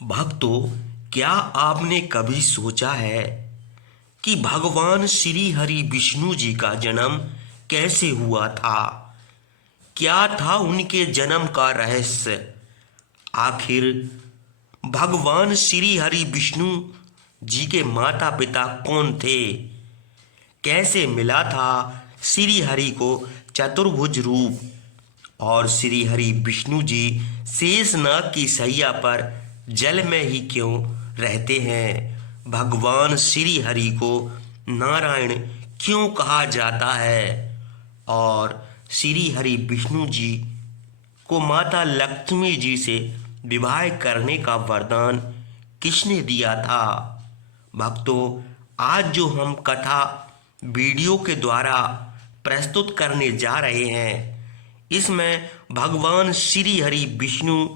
भक्तों, क्या आपने कभी सोचा है कि भगवान श्री हरि विष्णु जी का जन्म कैसे हुआ था? क्या था उनके जन्म का रहस्य? आखिर भगवान श्री हरि विष्णु जी के माता पिता कौन थे? कैसे मिला था श्री हरि को चतुर्भुज रूप? और श्री हरि विष्णु जी शेषनाग की सैया पर जल में ही क्यों रहते हैं? भगवान श्री हरि को नारायण क्यों कहा जाता है? और श्री हरि विष्णु जी को माता लक्ष्मी जी से विवाह करने का वरदान किसने दिया था? भक्तों, आज जो हम कथा वीडियो के द्वारा प्रस्तुत करने जा रहे हैं, इसमें भगवान श्री हरि विष्णु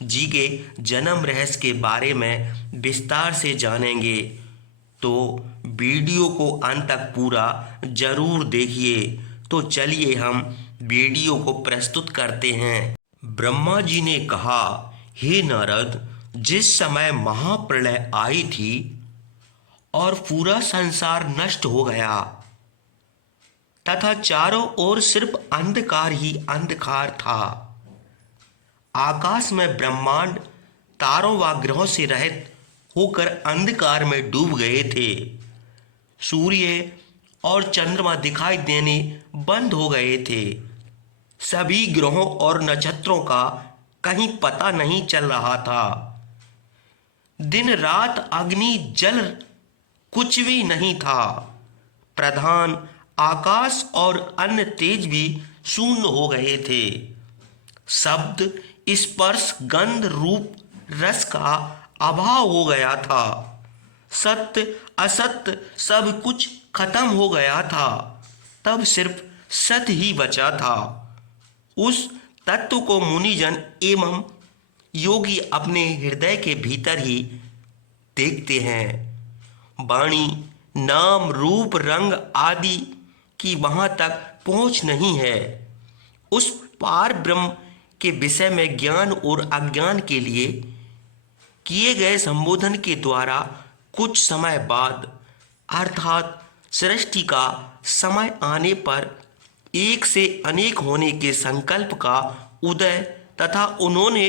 जी के जन्म रहस्य के बारे में विस्तार से जानेंगे। तो वीडियो को अंत तक पूरा जरूर देखिए। तो चलिए हम वीडियो को प्रस्तुत करते हैं। ब्रह्मा जी ने कहा, हे नारद, जिस समय महाप्रलय आई थी और पूरा संसार नष्ट हो गया तथा चारों ओर सिर्फ अंधकार ही अंधकार था, आकाश में ब्रह्मांड तारों व ग्रहों से रहित होकर अंधकार में डूब गए थे। सूर्य और चंद्रमा दिखाई देने बंद हो गए थे। सभी ग्रहों और नक्षत्रों का कहीं पता नहीं चल रहा था। दिन रात अग्नि जल कुछ भी नहीं था। प्रधान आकाश और अन्य तेज भी शून्य हो गए थे। शब्द, स्पर्श, गंध, रूप, रस का अभाव हो गया था। सत्य असत्य सब कुछ खत्म हो गया था। तब सिर्फ सत्य ही बचा था। उस तत्व को मुनिजन एवं योगी अपने हृदय के भीतर ही देखते हैं। वाणी, नाम, रूप, रंग आदि की वहां तक पहुंच नहीं है। उस पार ब्रह्म के विषय में ज्ञान और अज्ञान के लिए किए गए संबोधन के द्वारा कुछ समय बाद अर्थात सृष्टि का समय आने पर एक से अनेक होने के संकल्प का उदय तथा उन्होंने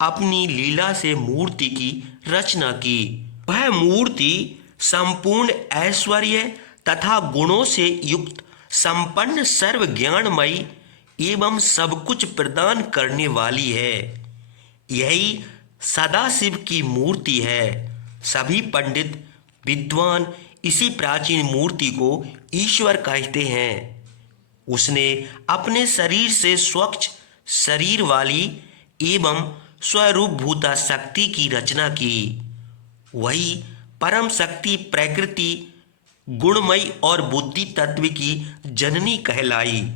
अपनी लीला से मूर्ति की रचना की। वह मूर्ति संपूर्ण ऐश्वर्य तथा गुणों से युक्त, संपन्न, सर्व ज्ञानमयी एवं सब कुछ प्रदान करने वाली है। यही सदाशिव की मूर्ति है। सभी पंडित विद्वान इसी प्राचीन मूर्ति को ईश्वर कहते हैं। उसने अपने शरीर से स्वच्छ शरीर वाली एवं स्वरूप भूता शक्ति की रचना की। वही परम शक्ति प्रकृति गुणमयी और बुद्धि तत्व की जननी कहलाई।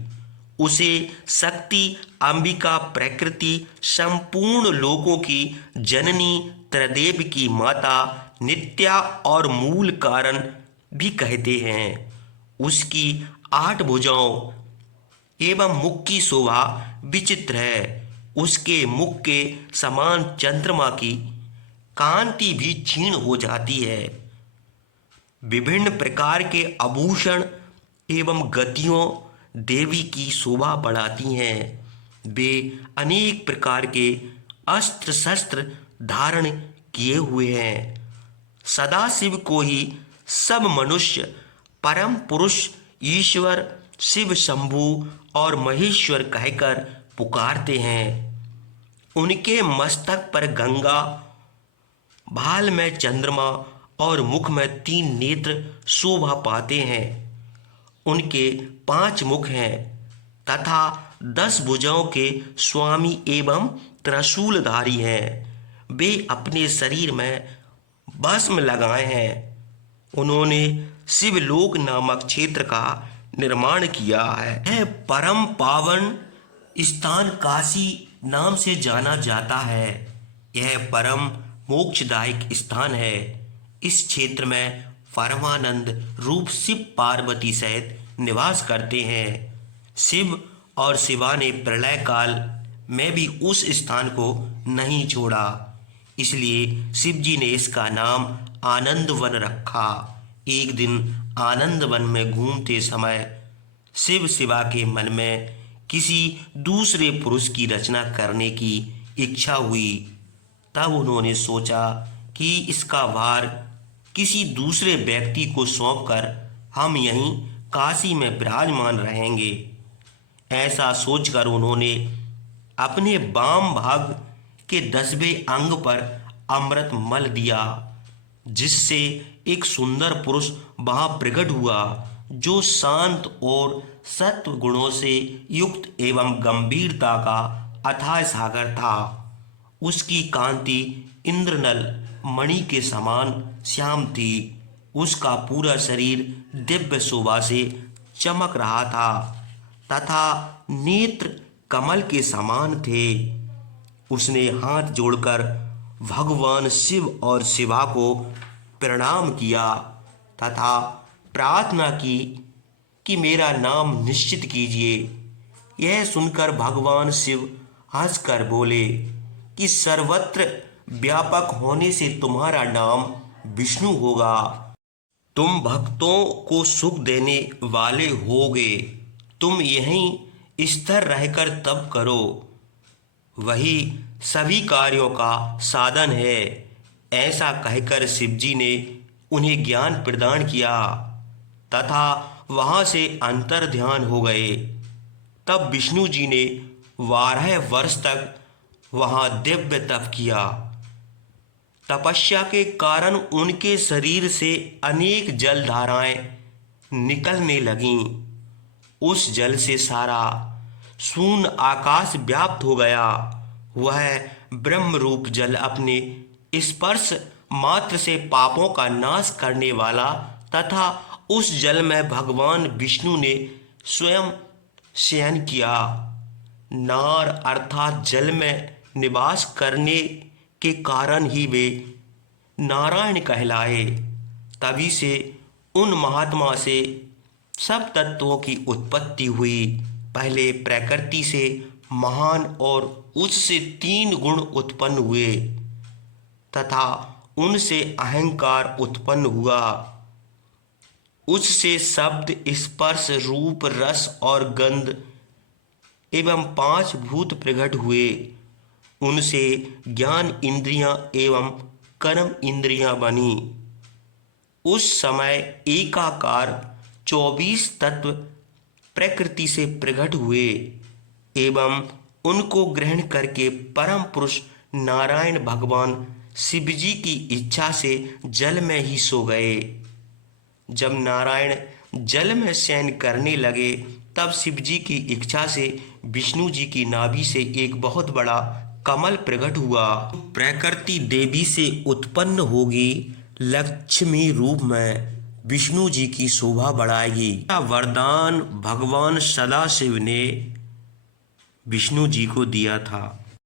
उसे शक्ति अंबिका प्रकृति संपूर्ण लोकों की जननी, त्रिदेव की माता, नित्या और मूल कारण भी कहते हैं। उसकी 8 भुजाओं एवं मुख की शोभा विचित्र है। उसके मुख के समान चंद्रमा की कांति भी क्षीण हो जाती है। विभिन्न प्रकार के आभूषण एवं गतियों देवी की शोभा बढ़ाती हैं। वे अनेक प्रकार के अस्त्र शस्त्र धारण किए हुए हैं। सदाशिव को ही सब मनुष्य परम पुरुष, ईश्वर, शिव शंभु और महेश्वर कहकर पुकारते हैं। उनके मस्तक पर गंगा, भाल में चंद्रमा और मुख में 3 नेत्र शोभा पाते हैं। उनके 5 मुख हैं तथा 10 भुजाओं के स्वामी एवं त्रिशूलधारी हैं। वे अपने शरीर में भस्म लगाए हैं। उन्होंने शिवलोक नामक क्षेत्र का निर्माण किया है। यह परम पावन स्थान काशी नाम से जाना जाता है। यह परम मोक्षदायक स्थान है। इस क्षेत्र में परमानंद रूप शिव पार्वती सहित निवास करते हैं। शिव और शिवा ने प्रलय काल में भी उस स्थान को नहीं छोड़ा। इसलिए शिव जी ने इसका नाम आनंद वन रखा। एक दिन आनंद वन में घूमते समय शिव शिवा के मन में किसी दूसरे पुरुष की रचना करने की इच्छा हुई। तब उन्होंने सोचा कि इसका भार किसी दूसरे व्यक्ति को सौंपकर हम यहीं काशी में विराजमान रहेंगे। ऐसा सोचकर उन्होंने अपने वाम भाग के 10वें अंग पर अमृत मल दिया, जिससे एक सुंदर पुरुष वहां प्रकट हुआ, जो शांत और सत्व गुणों से युक्त एवं गंभीरता का अथाह सागर था। उसकी कांति इंद्रनल मणि के समान श्याम थी। उसका पूरा शरीर दिव्य शोभा से चमक रहा था तथा नेत्र कमल के समान थे। उसने हाथ जोड़कर भगवान शिव और शिवा को प्रणाम किया तथा प्रार्थना की कि मेरा नाम निश्चित कीजिए। यह सुनकर भगवान शिव हंसकर बोले कि सर्वत्र व्यापक होने से तुम्हारा नाम विष्णु होगा। तुम भक्तों को सुख देने वाले होगे। तुम यहीं स्थिर रहकर तप करो, वही सभी कार्यों का साधन है। ऐसा कहकर शिवजी ने उन्हें ज्ञान प्रदान किया तथा वहां से अंतर ध्यान हो गए। तब विष्णु जी ने 12 वर्ष तक वहां दिव्य तप किया। तपस्या के कारण उनके शरीर से अनेक जल धाराएं निकलने लगीं। उस जल से सारा शून्य आकाश व्याप्त हो गया। वह ब्रह्म रूप जल अपने स्पर्श मात्र से पापों का नाश करने वाला तथा उस जल में भगवान विष्णु ने स्वयं शयन किया। नार अर्थात जल में निवास करने के कारण ही वे नारायण कहलाए। तभी से उन महात्मा से सब तत्वों की उत्पत्ति हुई। पहले प्रकृति से महान और उससे 3 गुण उत्पन्न हुए तथा उनसे अहंकार उत्पन्न हुआ। उससे शब्द, स्पर्श, रूप, रस और गंध एवं 5 भूत प्रकट हुए। उनसे ज्ञान इंद्रियां एवं कर्म इंद्रियां बनी। उस समय एकाकार 24 तत्व प्रकृति से प्रकट हुए एवं उनको ग्रहण करके परम पुरुष नारायण भगवान शिवजी की इच्छा से जल में ही सो गए। जब नारायण जल में शयन करने लगे तब शिवजी की इच्छा से विष्णु जी की नाभि से एक बहुत बड़ा कमल प्रकट हुआ। प्रकृति देवी से उत्पन्न होगी, लक्ष्मी रूप में विष्णु जी की शोभा बढ़ाएगी। वरदान भगवान सदाशिव ने विष्णु जी को दिया था।